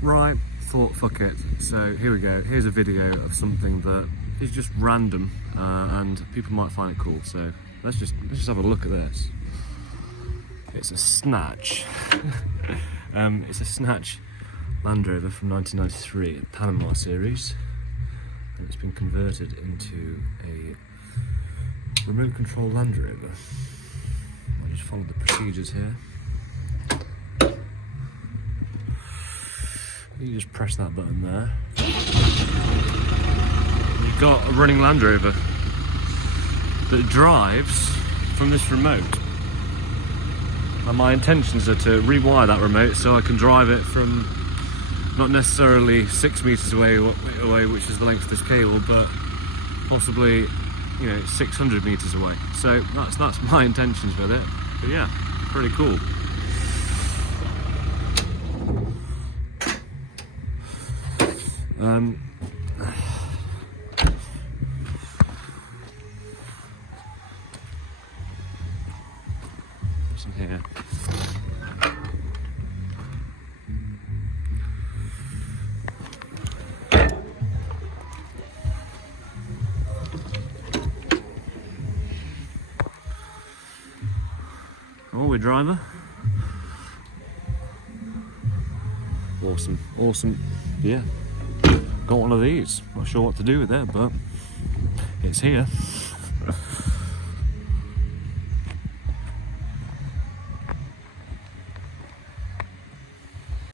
Right, thought fuck it. So here we go. Here's a video of something that is just random and people might find it cool. So let's just have a look at this. It's a Snatch. It's a Snatch Land Rover from 1993, a Panama series, and it's been converted into a remote control Land Rover. I just followed the procedures here. You just press that button there. You've got a running Land Rover that drives from this remote. And my intentions are to rewire that remote so I can drive it from not necessarily 6 meters away, which is the length of this cable, but possibly, 600 meters away. So that's my intentions with it. But yeah, pretty cool. What's in here? All-wheel driver. Awesome. Yeah, got one of these. Not sure what to do with it, but it's here.